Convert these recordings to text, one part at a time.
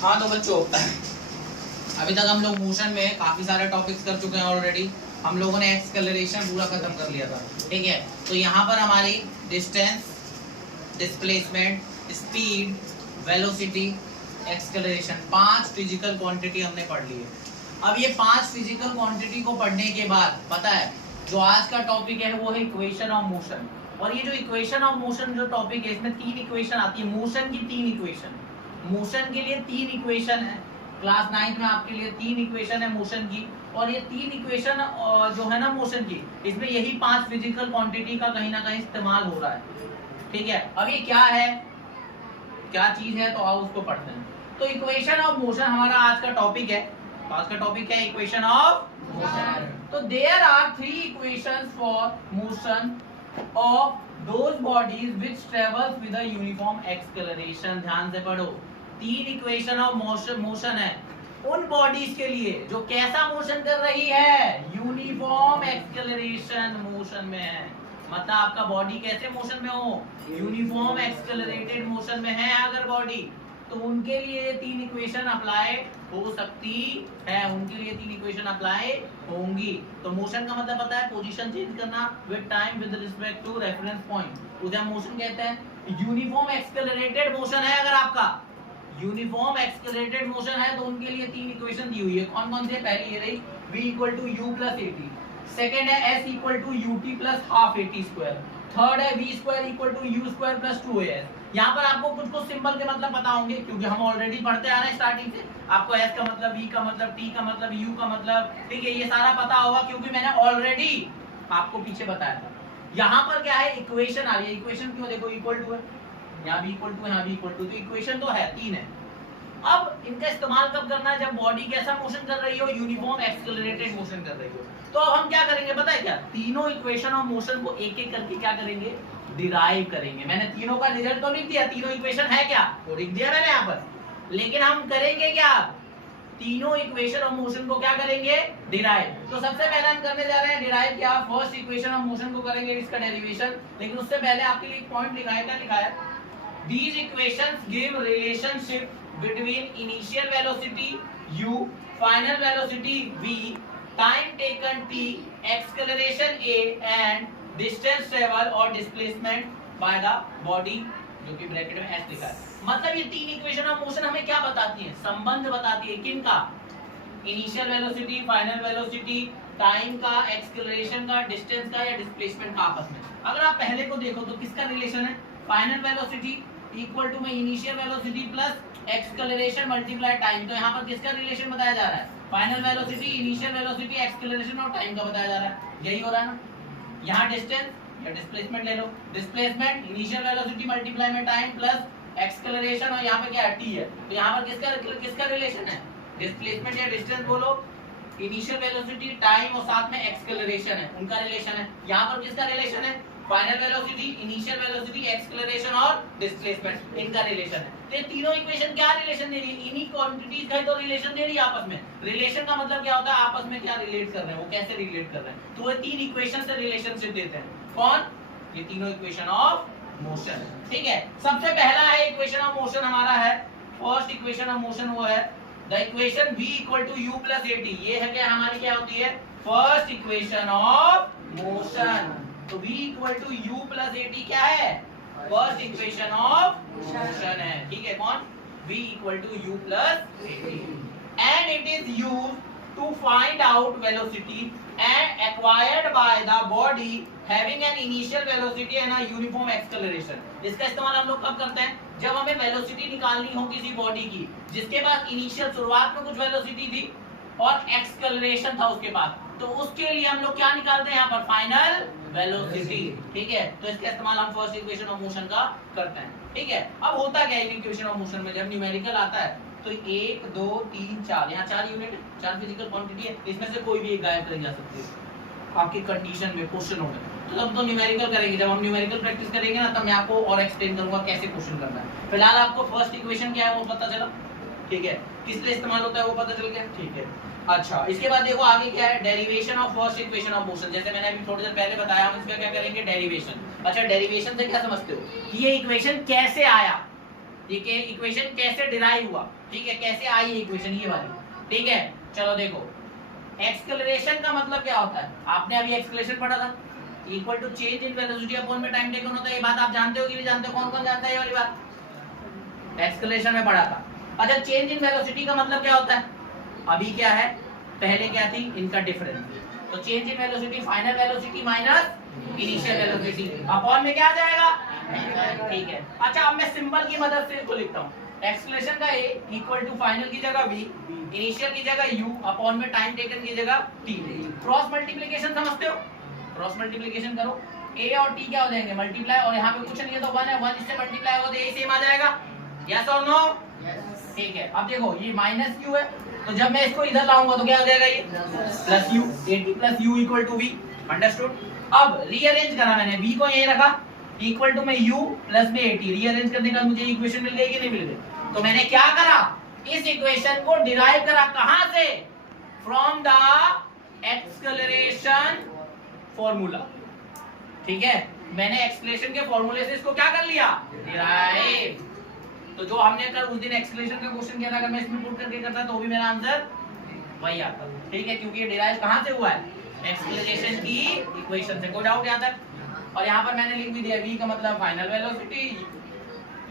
हाँ तो बच्चों, अभी तक हम लोग मोशन में काफी सारे टॉपिक्स कर चुके हैं ऑलरेडी। हम लोगों ने एक्सेलरेशन पूरा खत्म कर लिया था, ठीक है। तो यहाँ पर हमारी distance, displacement, speed, velocity, acceleration, 5 physical quantity हमने पढ़ ली है। अब ये 5 फिजिकल क्वांटिटी को पढ़ने के बाद पता है जो आज का टॉपिक है वो है इक्वेशन ऑफ मोशन। और ये जो इक्वेशन ऑफ मोशन जो टॉपिक है, इसमें 3 इक्वेशन आती है। मोशन की 3 इक्वेशन, मोशन के लिए 3 इक्वेशन है। क्लास 9 में आपके लिए 3 इक्वेशन है मोशन की। और ये 3 इक्वेशन जो है ना मोशन की, इसमें यही 5 फिजिकल क्वांटिटी का कहीं ना कहीं इस्तेमाल हो रहा है, ठीक है। अब ये क्या है, क्या चीज है, तो आओ उसको पढ़ते हैं। तो इक्वेशन ऑफ मोशन हमारा आज का टॉपिक है। आज का टॉपिक है इक्वेशन ऑफ मोशन। तो there are 3 equations for motion of those bodies which travels with a uniform acceleration। ध्यान से पढ़ो, 3 इक्वेशन ऑफ मोशन है उन बॉडीज के लिए जो कैसा मोशन कर रही है, यूनिफॉर्म एक्सेलरेशन मोशन में है। मतलब आपका बॉडी कैसे मोशन में हो, यूनिफॉर्म एक्सेलरेटेड मोशन में है अगर बॉडी, तो उनके लिए 3 इक्वेशन अप्लाई हो सकती है, उनके लिए 3 इक्वेशन अप्लाई होंगी। तो मोशन का मतलब पता है, पोजीशन चेंज करना with time with respect to reference point, उसे हम मोशन कहते हैं। यूनिफॉर्म एक्सेलरेटेड मोशन है अगर आपका, यूनिफॉर्म एक्सेलरेटेड मोशन है, तो उनके लिए 3 इक्वेशन दी हुई है। कौन कौन से, पहली ये रही v = u + at, सेकंड है s = ut + ½ at², थर्ड है v² = u² + 2as। यहाँ पर आपको कुछ सिंबल के मतलब पता होंगे क्योंकि हम ऑलरेडी पढ़ते आ रहे हैं स्टार्टिंग से। आपको s का मतलब, v का मतलब, t का मतलब, u का मतलब, ठीक है, ये सारा पता होगा क्योंकि मैंने ऑलरेडी आपको पीछे बताया था। यहाँ पर क्या है, इक्वेशन आ रही है। इक्वेशन क्यों, देखो इक्वल टू है, यहाँ भी इक्वल टू है, यहाँ भी इक्वल टू, तो इक्वेशन तो है, 3 है। अब इनका इस्तेमाल कब करना है, जब बॉडी कैसा मोशन कर रही हो, यूनिफॉर्म एक्सेलरेटेड मोशन कर रही हो। तो अब हम क्या करेंगे पता है क्या, तीनों इक्वेशन ऑफ मोशन को एक एक करके क्या करेंगे, डिराइव करेंगे। मैंने तीनों का रिजल्ट तो लिख दिया, तीनों इक्वेशन है क्या वो लिख दिया मैंने यहाँ पर, लेकिन हम करेंगे क्या, तीनों इक्वेशन ऑफ मोशन को क्या करेंगे, डिराइव। तो सबसे पहले हम करने जा रहे हैं डिराइव क्या, फर्स्ट इक्वेशन ऑफ मोशन को करेंगे इसका डेरिवेशन। लेकिन उससे पहले आपके लिए एक पॉइंट लिखा है, क्या लिखा है, these equations give relationship between initial velocity u, final velocity v, time taken t, acceleration a and distance travel or displacement by the body, जो कि ब्रैकेट में s लिखा है। मतलब ये 3 इक्वेशन ऑफ मोशन हमें क्या बताती है, संबंध बताती है, किनका, initial velocity, final velocity, time का, एक्सेलरेशन का, डिस्टेंस का या डिस्प्लेसमेंट का आपस में। अगर आप पहले को देखो तो किसका रिलेशन है, फाइनल वेलोसिटी इक्वल टू में initial velocity plus acceleration multiply time. तो यहाँ पर किसका रिलेशन बताया जा रहा है, final velocity, initial velocity, acceleration और टाइम का बताया जा रहा है, यही हो रहा है ना। यहाँ डिस्टेंस या डिस्प्लेसमेंट ले लो, डिस्प्लेसमेंट इनिशियल वेलोसिटी मल्टीप्लाई में टाइम प्लस एक्सेलरेशन, और यहाँ पे क्या है, टी है। तो यहाँ पर किसका रिलेशन है, डिस्प्लेसमेंट या डिस्टेंस बोलो, इनिशियल वेलोसिटी, टाइम और साथ में एक्सेलरेशन है, उनका रिलेशन है। यहाँ पर किसका रिलेशन है, final velocity, initial velocity, acceleration और डिस्प्लेसमेंट, इनका रिलेशन है। तो ये तीनों इक्वेशन क्या रिलेशन दे रही है, इन्हीं क्वांटिटीज का तो रिलेशन दे रही है आपस में। रिलेशन का मतलब क्या होता है, आपस में क्या रिलेट कर रहे हैं, वो कैसे रिलेट कर रहे हैं। तो ये 3 इक्वेशन से रिलेशनशिप देते हैं। कौन, ये तीनों इक्वेशन ऑफ मोशन, ठीक है। सबसे पहला है इक्वेशन ऑफ मोशन हमारा है, फर्स्ट इक्वेशन ऑफ मोशन वो है the equation v = u + at। ये है क्या, हमारी क्या होती है, फर्स्ट इक्वेशन ऑफ मोशन। तो v = u + at क्या है, फर्स्ट इक्वेशन ऑफ मोशन है, ठीक है। कौन, v = u + at and it is used to find out velocity and acquired by the body having an initial velocity and a uniform acceleration। इसका इस्तेमाल हम लोग कब करते हैं, जब हमें वेलोसिटी निकालनी हो किसी बॉडी की जिसके पास इनिशियल शुरुआत में कुछ वेलोसिटी थी और एक्सेलरेशन था उसके पास, तो उसके लिए हम लोग क्या निकालते हैं यहाँ पर, फाइनल वेलोसिटी, ठीक है। तो इसका इस्तेमाल हम फर्स्ट इक्वेशन ऑफ मोशन का करते हैं, ठीक है। अब होता क्या है इक्वेशन ऑफ मोशन में, जब न्यूमेरिकल आता है तो 1 2 3 4, यहाँ 4 यूनिट है, 4 फिजिकल क्वांटिटी है, इसमें से कोई भी एक गायब कर जा सकती है आपकी कंडीशन में, क्वेश्चनों में। तो तब तो न्यूमेरिकल करेंगे, जब हम न्यूमेरिकल प्रैक्टिस करेंगे ना, तब मैं आपको और एक्सप्लेन करूंगा कैसे क्वेश्चन करना है। फिलहाल आपको फर्स्ट इक्वेशन क्या है वो पता चला, ठीक है, किस लिए इस्तेमाल होता है वो पता चल गया, ठीक है। अच्छा, इसके बाद देखो आगे क्या है, derivation of first equation of motion. जैसे मैंने अभी थोड़ी देर पहले बताया, हम इसका क्या करेंगे, डेरिवेशन। अच्छा, डेरिवेशन से क्या समझते हो, ये इक्वेशन कैसे आया, ये इक्वेशन कैसे डिराइव हुआ, ठीक है, कैसे आई ये इक्वेशन ये वाली, ठीक है। चलो देखो, एक्सेलरेशन का मतलब क्या होता है, आपने अभी एक्सेलरेशन पढ़ा था, equal to change in velocity upon में टाइम टेकन होता है। ये बात आप जानते हो कि नहीं जानते हो? कौन कौन जानता है ये वाली बात? एक्सेलरेशन में पढ़ा था। अच्छा, चेंज इन वेलोसिटी का मतलब क्या होता है? अभी क्या है, पहले क्या थी, इनका डिफरेंस। तो change in velocity final velocity minus initial velocity upon में क्या आ जाएगा, ठीक है। अच्छा, अब मैं सिंबल की मदद से इसको लिखता हूँ। एक्सेलरेशन का ए इक्वल टू फाइनल की जगह v, इनिशियल की जगह u अपॉन में टाइम टेकन की जगह t। क्रॉस मल्टीप्लिकेशन समझते हो? क्रॉस मल्टीप्लिकेशन करो, a और t क्या हो जाएंगे, मल्टीप्लाई, और यहाँ पे कुछ नहीं है तो 1 है, 1 इससे मल्टीप्लाई होगा तो यही सेम आ जाएगा। यस और नो? ठीक है। अब देखो ये माइनस q है, तो जब मैं इसको इधर लाऊंगा तो क्या हो जाएगा, ये plus u, 80 plus u equal to v। Understood? अब रीअरेंज करा मैंने, v को यही रखा, इक्वल टू में u प्लस में 80, रीअरेंज करने का मुझे इक्वेशन मिल गई कि नहीं मिल गई? तो मैंने क्या करा, इस इक्वेशन को डिराइव करा, कहां से, फ्रॉम द एक्सेलरेशन फॉर्मूला, ठीक है। मैंने एक्सेलरेशन के फॉर्मूले से इसको क्या कर लिया, डिराइव। तो जो हमने कल उस दिन एक्सेलरेशन का क्वेश्चन किया था, अगर मैं इसमें पुट करके करता तो भी मेरा आंसर वही आता, ठीक है, क्योंकि ये डिराइव कहां से हुआ है, एक्सेलरेशन की इक्वेशन से। कोई डाउट यहां तक? और यहाँ पर मैंने लिख भी दिया, v का मतलब फाइनल वेलोसिटी,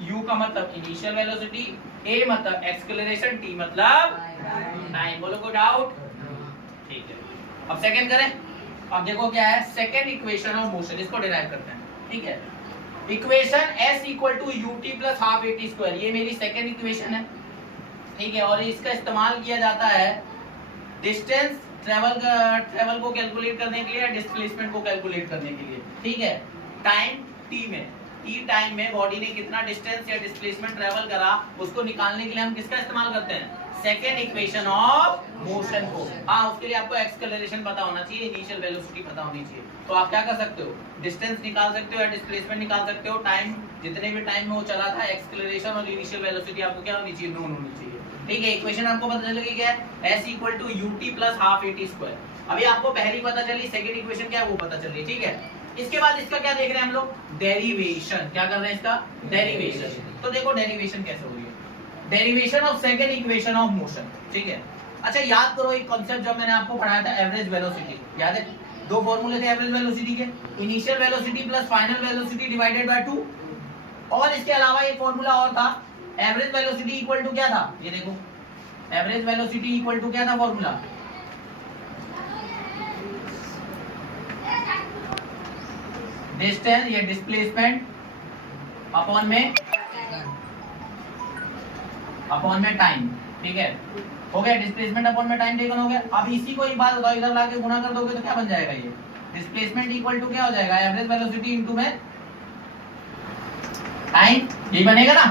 u का मतलब इनिशियल वेलोसिटी, a मतलब एक्सेलरेशन, t मतलब टाइम। बोलो कोई डाउट? ठीक है। अब सेकंड करें। अब देखो क्या है, सेकंड इक्वेशन ऑफ मोशन, इसको डिराइव करते हैं, ठीक है। Equation s equal to ut plus half at square, ये मेरी सेकंड इक्वेशन है, ठीक है। और इसका इस्तेमाल किया जाता है डिस्टेंस ट्रेवल को कैलकुलेट करने के लिए, डिस्प्लेसमेंट को कैलकुलेट करने के लिए, ठीक है। टाइम t में, t टाइम में बॉडी ने कितना डिस्टेंस या डिस्प्लेसमेंट ट्रेवल करा, उसको निकालने के लिए हम किसका इस्तेमाल करते हैं, सेकेंड इक्वेशन ऑफ मोशन को। हाँ, उसके लिए आपको एक्सेलरेशन पता होना चाहिए, इनिशियल वेलोसिटी पता होनी चाहिए। तो आप क्या कर सकते हो, डिस्टेंस निकाल सकते हो या डिस्प्लेसमेंट निकाल सकते हो। टाइम, जितने भी टाइम में वो चला था, एक्सेलरेशन और इनिशियल वेलोसिटी आपको क्या होनी चाहिए, नोन होनी चाहिए, ठीक है। इक्वेशन आपको पता चल गई क्या है, s equal to ut plus half at square. अभी आपको पहली पता चली, सेकंड इक्वेशन क्या है वो पता चल रही है, ठीक है। इसके बाद इसका क्या देख रहे हैं हम लोग, डेरिवेशन। क्या कर रहे हैं इसका, डेरिवेशन। तो देखो डेरिवेशन कैसे हो रही है, derivation of second equation of motion, ठीक है। अच्छा, याद करो एक कांसेप्ट जो मैंने आपको पढ़ाया था, एवरेज वेलोसिटी, याद है? दो फॉर्मूले थे एवरेज वेलोसिटी के, initial velocity plus final velocity divided by 2। और इसके अलावा एक फॉर्मूला और था, एवरेज वेलोसिटी इक्वल टू क्या था, ये देखो, एवरेज वेलोसिटी इक्वल टू क्या था फॉर्मूला, डिस्टेंस या डिस्प्लेसमेंट अपॉन में टाइम, ठीक है। हो गया, डिस्प्लेसमेंट अपॉन में टाइम टेकन हो गया। अब इसी को एक बात बताओ, इधर लाके गुणा कर दोगे तो क्या बन जाएगा, ये डिस्प्लेसमेंट इक्वल टू क्या हो जाएगा, एवरेज वेलोसिटी इनटू में टाइम, यही बनेगा ना।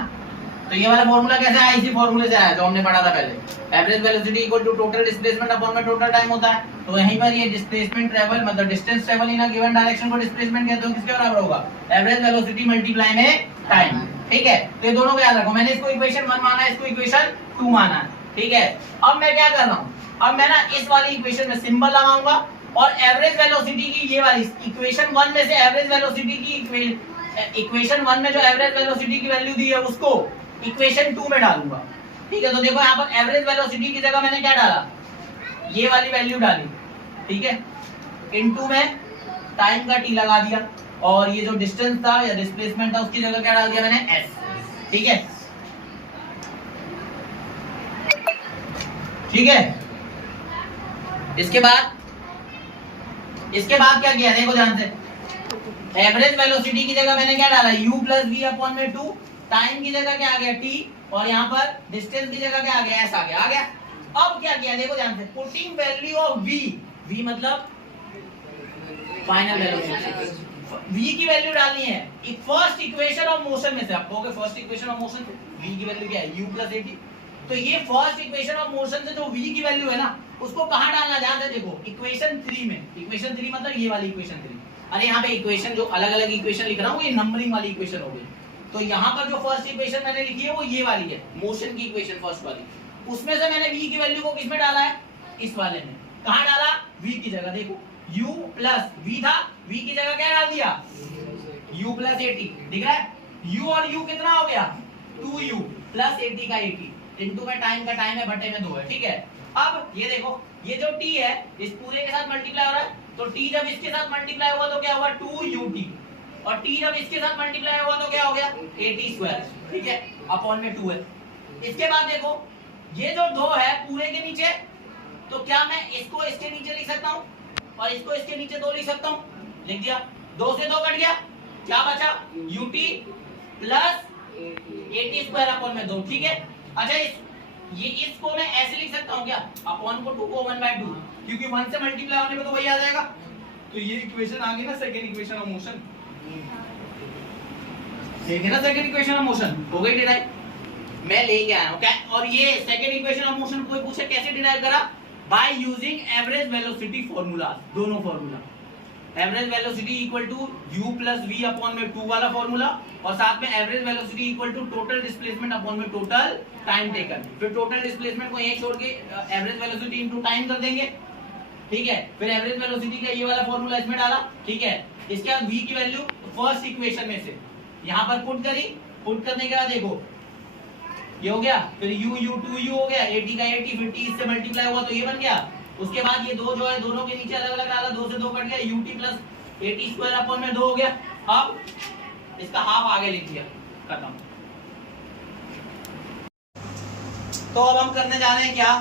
तो ये वाला फॉर्मूला कैसे आया, इसी फॉर्मूले से आया जो हमने पढ़ा था पहले, average velocity equal to total displacement upon में टोटल टाइम होता है। तो यहीं पर ये डिस्प्लेसमेंट ट्रेवल मतलब distance travel in a given direction को डिस्प्लेसमेंट कहते हो, किसके बराबर होगा, एवरेज वेलोसिटी मल्टीप्लाई में टाइम, ठीक है। तो ये दोनों को याद रखो, मैंने इसको इक्वेशन 1 माना है, इसको इक्वेशन 2 माना है, ठीक है। अब मैं क्या कर रहा हूँ, अब मैं ना इस वाली इक्वेशन में सिंबल लगाऊंगा और एवरेज वेलोसिटी की ये वाली इक्वेशन 1 में से एवरेज वेलोसिटी की इक्वेशन 1 में जो एवरेज वेलोसिटी की वैल्यू दी है उसको इक्वेशन 2 में डालूंगा, ठीक है। तो देखो यहाँ पर एवरेज वेलोसिटी की जगह मैंने क्या डाला, ये वाली वैल्यू डाली, ठीक है, इनटू में टाइम का t लगा दिया, और ये जो डिस्टेंस था या डिस्प्लेसमेंट था उसकी जगह क्या डाल दिया मैंने, s, ठीक है, ठीक है। इसके बाद क्या किया, देखो ध्यान से, एवरेज वेलोसिटी की जगह मैंने क्या डाला, u प्लस v अपॉन में 2, टाइम की जगह क्या आ गया t, और यहाँ पर डिस्टेंस की जगह क्या आ गया, s आ गया। अब क्या किया, देखो ध्यान से, पुटिंग वैल्यू ऑफ v मतलब फाइनल वेलोसिटी, v की वैल्यू डालनी है फर्स्ट इक्वेशन ऑफ मोशन में से। आप कहोगे फर्स्ट इक्वेशन ऑफ मोशन से v की वैल्यू क्या है, u प्लस at। तो ये फर्स्ट इक्वेशन ऑफ मोशन से जो v की वैल्यू है ना, उसको कहां डालना, ध्यान से देखो, इक्वेशन 3 में। इक्वेशन 3 मतलब ये वाली इक्वेशन 3। अरे यहाँ पे इक्वेशन जो अलग अलग इक्वेशन लिख रहा हूँ, ये नंबरिंग वाली इक्वेशन हो गई। तो यहाँ पर जो फर्स्ट इक्वेशन मैंने लिखी है वो ये वाली है, मोशन की इक्वेशन फर्स्ट वाली। उसमें से मैंने v की वैल्यू को किसमें डाला है, इस वाले में। कहां डाला, v की जगह, देखो u प्लस v था, v की जगह क्या डाल दिया, u प्लस 80, दिख रहा है। u और u कितना हो गया, 2u प्लस 80 का 80 इनटू में टाइम का टाइम है बटे में 2 है, ठीक है। अब ये देखो ये जो t है इस पूरे के साथ मल्टीप्लाई हो रहा है, तो t जब इसके साथ मल्टीप्लाई हुआ तो क्या हुआ 2ut, और t जब इसके साथ मल्टीप्लाई हुआ तो क्या हो गया 80 स्क्वायर, ठीक है, अपॉन में 2 है। इसके बाद देखो ये जो 2 है पूरे के नीचे, तो क्या मैं इसको इसके नीचे लिख सकता हूँ और इसको इसके नीचे 2 लिख सकता हूँ, लिख दिया, 2 से 2 कट गया, क्या बचा ut प्लस 80 स्क्वायर अपॉन में 2, ठीक है। अच्छा ये इसको मैं ऐसे लिख सकता हूँ क्या, अपॉन को 2 को 1/2, क्योंकि 1 से मल्टीप्लाई होने पे तो वही आ जाएगा, तो ये इक्वेशन आ गई ना सेकंड इक्वेशन ऑफ मोशन, ठीक है ना, सेकंड इक्वेशन ऑफ मोशन हो गई डिराइव, मैं लेके आया हूं क्या। और ये सेकंड इक्वेशन ऑफ मोशन कोई पूछे कैसे डिराइव करा, by using average velocity formula, दोनों formula, average velocity equal to u plus v upon में 2 वाला फार्मूला, और साथ में average velocity equal to total displacement upon में टोटल टाइम टेकन, फिर टोटल डिस्प्लेसमेंट को यहीं छोड़ के एवरेज वेलोसिटी इनटू टाइम कर देंगे, ठीक है। फिर एवरेज वेलोसिटी का ये वाला फार्मूला इसमें डाला, ठीक है। इसके बाद v की वैल्यू फर्स्ट इक्वेशन में से यहां पर पुट करी, पुट करने के बाद देखो ये हो गया, फिर u 2u हो गया, 80 का 80, फिर t इससे मल्टीप्लाई हुआ तो ये बन गया। उसके बाद ये 2 जो है दोनों के नीचे अलग अलग डाला, 2 से 2 कट गया, ut प्लस 80 स्क्वायर अपॉन में 2 हो गया। अब इसका हाफ आगे लिख दिया, खत्म। तो अब हम करने जा रहे हैं क्या,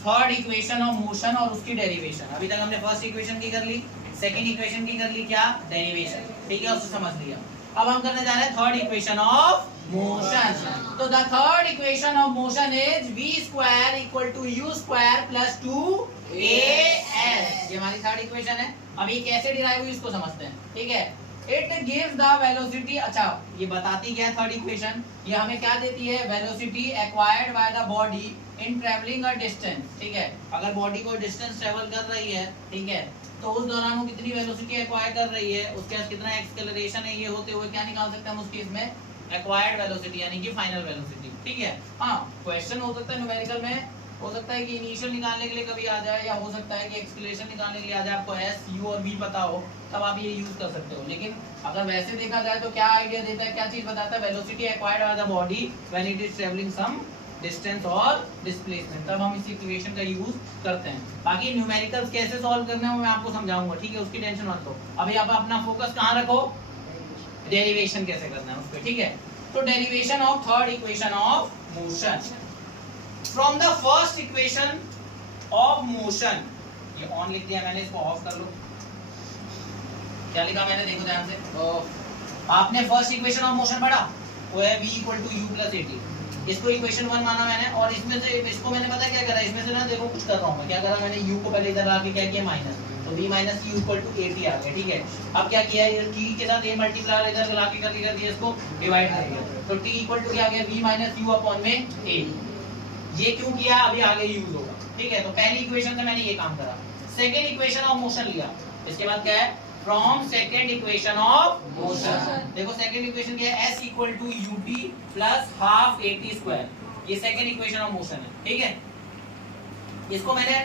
थर्ड इक्वेशन ऑफ मोशन और उसकी डेरिवेशन। अभी तक हमने फर्स्ट इक्वेशन की कर ली, सेकंड इक्वेशन की कर ली, क्या डेरिवेशन, ठीक है, उसको समझ लिया। अब हम करने जा रहे हैं थर्ड इक्वेशन ऑफ मोशन। तो the third equation of motion is v square equal to u square plus 2as, ये हमारी थर्ड इक्वेशन है। अब ये कैसे डिराइव हुई इसको समझते हैं, ठीक है। इट गिव्स द वेलोसिटी, अच्छा ये बताती क्या थर्ड इक्वेशन, ये हमें क्या देती है, velocity acquired by the body in travelling a distance, ठीक है। अगर बॉडी को डिस्टेंस ट्रेवल कर रही है, ठीक है, तो उस दौरान वो कितनी वेलोसिटी एक्वायर कर रही है, उसके पास कितना एक्सेलरेशन है, ये होते हुए क्या निकाल सकते हैं हम उसकी इसमें एक्वायर्ड वेलोसिटी यानी कि फाइनल वेलोसिटी, ठीक है। हाँ क्वेश्चन हो सकता है न्यूमेरिकल में, हो सकता है कि इनिशियल निकालने के लिए कभी आ जाए, या हो सकता है कि एक्सेलरेशन निकालने के लिए आ जाए, आपको s u और v पता हो तब आप ये यूज कर सकते हो। लेकिन अगर वैसे देखा जाए तो क्या आइडिया देता है, क्या चीज बताता है, velocity acquired by the body when it is travelling some distance और डिस्प्लेसमेंट, तब हम इस इक्वेशन का यूज करते हैं। बाकी न्यूमेरिकल्स कैसे सॉल्व करने हैं मैं आपको समझाऊंगा, ठीक है, उसकी टेंशन मत लो। अभी आप अपना फोकस कहाँ रखो, डेरिवेशन कैसे करना है उस पे, ठीक है। तो derivation of third equation of motion from the first equation of motion, ये ऑन लिख दिया मैंने, इसको ऑफ कर लो। क्या लिखा मैंने, देखो ध्यान से, आपने फर्स्ट इक्वेशन ऑफ मोशन पढ़ा, वो है v equal to u plus 80, इसको इक्वेशन 1 माना मैंने, और इसमें से इसको मैंने पता क्या करा, इसमें से ना देखो कुछ कर रहा हूं मैं, क्या करा मैंने, u को पहले इधर ला के क्या किया माइनस, तो v minus u equal to 80 आ गया, ठीक है। अब क्या किया, ये t के साथ a मल्टीप्लाई इधर ला के कर दिया, इसको डिवाइड कर दिया, तो t इक्वल टू क्या आ गया, v माइनस u अपॉन में a। ये क्यों किया अभी आगे यूज होगा, ठीक है। तो पहली इक्वेशन से मैंने ये काम करा, सेकंड इक्वेशन ऑफ मोशन लिया, इसके बाद क्या है, from second equation of motion, देखो सेकंड इक्वेशन क्या है, s equal to ut plus half 80 square, ये सेकंड इक्वेशन ऑफ मोशन है, ठीक है। इसको मैंने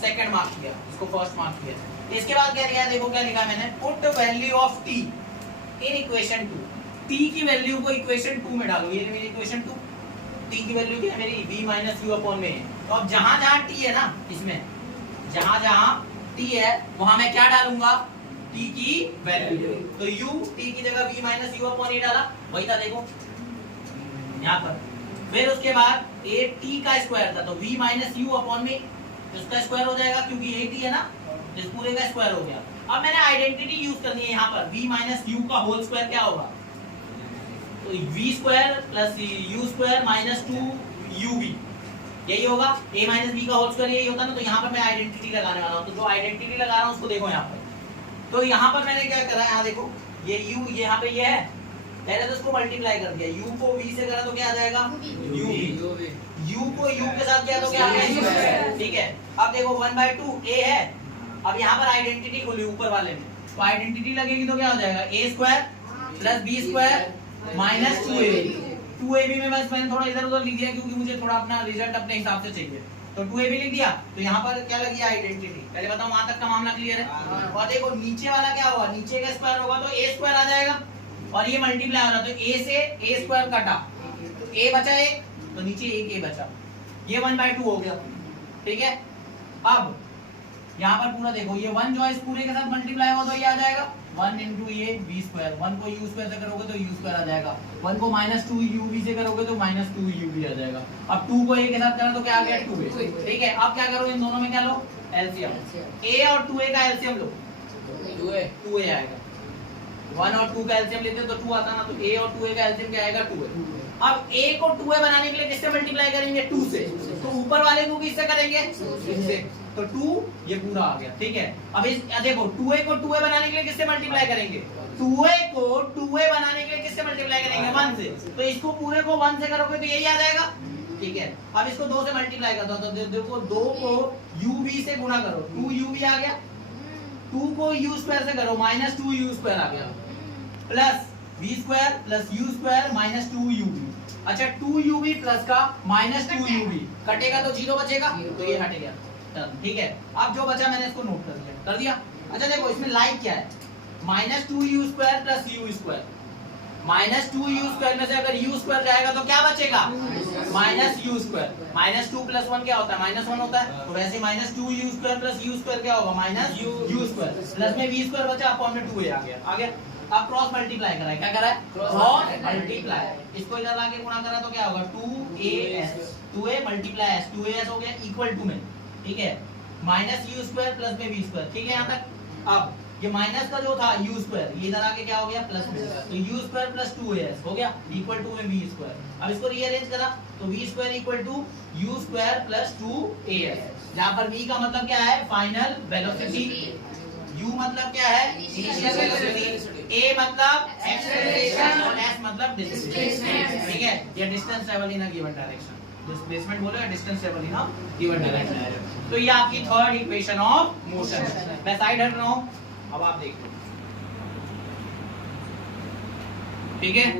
सेकंड मार्क किया, इसको फर्स्ट मार्क किया। इसके बाद क्या लिया, देखो क्या लिखा मैंने, put value of t in equation 2, t की वैल्यू को इक्वेशन 2 में डालो, ये मेरी इक्वेशन 2, t की वैल्यू क्या है मेरी, v माइनस u अपॉन में। तो अब जहां जहां t है ना, इसमें जहां जहां t है वहां मैं क्या डालूंगा, t की वैल्यू, तो u t की जगह v minus u upon a डाला, वही था देखो यहाँ पर। फिर उसके बाद a t का स्क्वायर था, तो v माइनस u अपॉन में इसका स्क्वायर हो जाएगा, क्योंकि यही t है ना, इस पूरे का स्क्वायर हो गया। अब मैंने आइडेंटिटी यूज करनी है यहाँ पर, v माइनस u का होल स्क्वायर क्या होगा, तो v square plus u square minus 2uv, यही होगा। a माइनस b का होल स्क्वायर यही होता ना, तो यहाँ पर मैं आइडेंटिटी लगाने वाला हूँ, तो जो आइडेंटिटी लगा रहा हूँ उसको देखो यहाँ पर। तो यहाँ पर मैंने क्या करा, यहाँ देखो ये u यहाँ पे ये है, पहले तो इसको मल्टीप्लाई कर दिया, u को v से करा तो क्या आ जाएगा, u को u के साथ किया तो क्या आ जाएगा, ठीक है। अब देखो 1/2 a है, अब यहाँ पर आइडेंटिटी खोली ऊपर वाले में, तो आइडेंटिटी लगेगी तो क्या हो जाएगा, a square plus b square minus 2ab में बस मैंने थोड़ा इधर उधर लिख दिया, क्योंकि मुझे थोड़ा अपना रिजल्ट अपने हिसाब से चाहिए, तो 2ab लिख दिया। तो यहाँ पर क्या लगी आइडेंटिटी, पहले बताओ वहां तक का मामला क्लियर है। और देखो नीचे वाला क्या होगा, नीचे का स्क्वायर होगा तो a स्क्वायर आ जाएगा, और ये मल्टीप्लाई हो रहा है, तो a से a स्क्वायर कटा, तो a बचा एक, तो नीचे एक a बचा, ये 1/2 हो गया, ठीक है। अब यहाँ पर पूरा देखो, ये 1 जो है इस पूरे के साथ मल्टीप्लाई होगा तो ये आ जाएगा 1 into a v स्क्वायर, 1 को u स्क्वायर से करोगे तो u स्क्वायर आ जाएगा, 1 को -2uv से करोगे तो -2uv आ जाएगा। अब 2 को a के साथ करो तो क्या आ गया 2a, ठीक है। अब क्या करो, इन दोनों में क्या लो, एलसीएम, a और 2a का एलसीएम लो, 2a आएगा। 1 और 2 का एलसीएम लेते तो 2 आता ना, तो a और 2a का एलसीएम क्या आएगा 2a। अब a को 2a बनाने के लिए किससे मल्टीप्लाई करेंगे, 2 से, तो ऊपर वाले को किससे करेंगे, इससे, तो 2 ये पूरा आ गया, ठीक है। अब इस देखो 2a को 2a बनाने के लिए किससे मल्टीप्लाई करेंगे, 2a को 2a बनाने के लिए किससे मल्टीप्लाई करेंगे, 1 से, तो इसको पूरे को 1 से करोगे तो यही आ जाएगा, ठीक है। अब इसको 2 से मल्टीप्लाई करता हूं, तो देखो 2 को uv से गुणा करो, 2uv आ गया, 2 को u स्क्वायर से करो -2u स्क्वायर आ गया, plus v square plus u square -2uv। अच्छा 2uv प्लस का -2uv कटेगा तो 0 बचेगा, तो ये हट गया, ठीक है। अब जो बचा मैंने इसको नोट कर दिया। अच्छा देखो इसमें लाइक क्या है, -2u square plus u square, -2u square में से अगर u स्क्वायर जाएगा तो क्या बचेगा, -u स्क्वायर, -2 + 1 क्या होता है, -1 होता है, तो वैसे -2u square plus u square क्या होगा, -u स्क्वायर, प्लस में v स्क्वायर बचा अपॉन में 2a आ गया। अब क्रॉस मल्टीप्लाई करा है, क्या करा है, क्रॉस मल्टीप्लाई, इसको इधर लाके गुणा करा तो क्या होगा 2as, 2a multiply s, 2as हो गया इक्वल टू में, ठीक है, -u स्क्वायर प्लस में v स्क्वायर, ठीक है यहाँ तक। अब ये माइनस का जो था u स्क्वायर, ये इधर आके क्या हो गया प्लस में, तो u स्क्वायर प्लस 2as हो गया इक्वल टू में v स्क्वायर। अब इसको रीअरेंज करा तो v square equal to u square plus 2as, जहाँ पर v का मतलब क्या है, फाइनल वेलोसिटी, u मतलब क्या है, इनिशियल वेलोसिटी, a मतलब एक्सेलरेशन और s मतलब डिस्प्लेसमेंट, ठीक है। ये distance travel in a given direction, displacement बोलो या distance travel in a given direction. तो ये आपकी थर्ड इक्वेशन ऑफ मोशन है। मैं साइड हट रहा हूं, अब आप देखो, ठीक है।